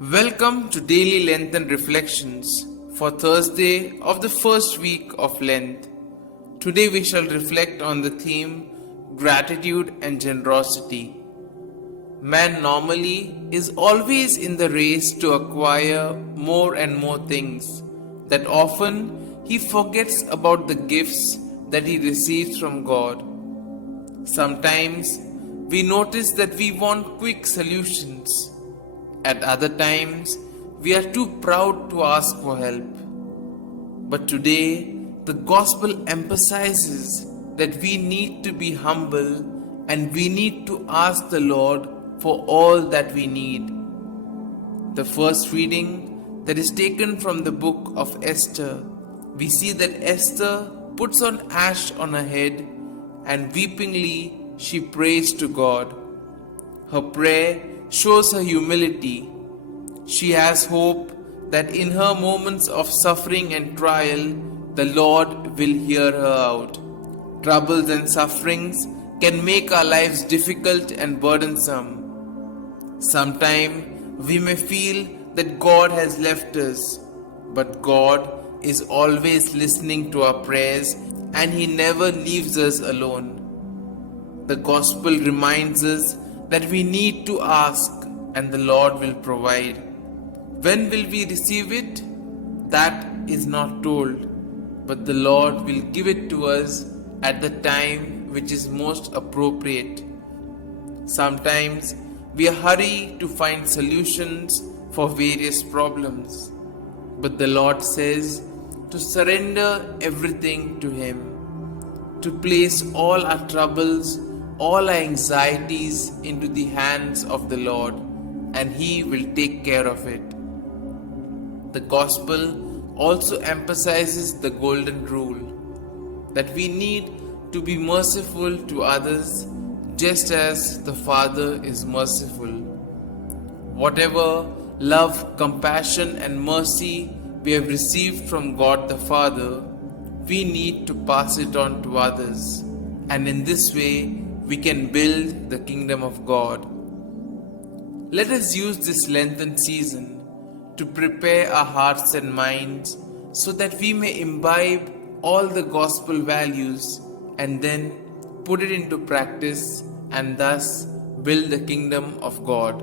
Welcome to Daily Lenten Reflections for Thursday of the first week of Lent. Today we shall reflect on the theme Gratitude and Generosity. Man normally is always in the race to acquire more and more things, that often he forgets about the gifts that he receives from God. Sometimes we notice that we want quick solutions. At other times, we are too proud to ask for help. But today, the gospel emphasizes that we need to be humble and we need to ask the Lord for all that we need. The first reading that is taken from the book of Esther, we see that Esther puts on ash on her head and weepingly she prays to God. Her prayer shows her humility. She has hope that in her moments of suffering and trial, the Lord will hear her out. Troubles and sufferings can make our lives difficult and burdensome. Sometimes we may feel that God has left us, but God is always listening to our prayers and He never leaves us alone. The Gospel reminds us that we need to ask and the Lord will provide. When will we receive it? That is not told, but the Lord will give it to us at the time which is most appropriate. Sometimes we hurry to find solutions for various problems, but the Lord says to surrender everything to Him, to place all our troubles, all our anxieties into the hands of the Lord, and He will take care of it. The Gospel also emphasizes the golden rule that we need to be merciful to others just as the Father is merciful. Whatever love, compassion, and mercy we have received from God the Father, we need to pass it on to others, and in this way, we can build the kingdom of God. Let us use this Lenten season to prepare our hearts and minds so that we may imbibe all the gospel values and then put it into practice and thus build the kingdom of God.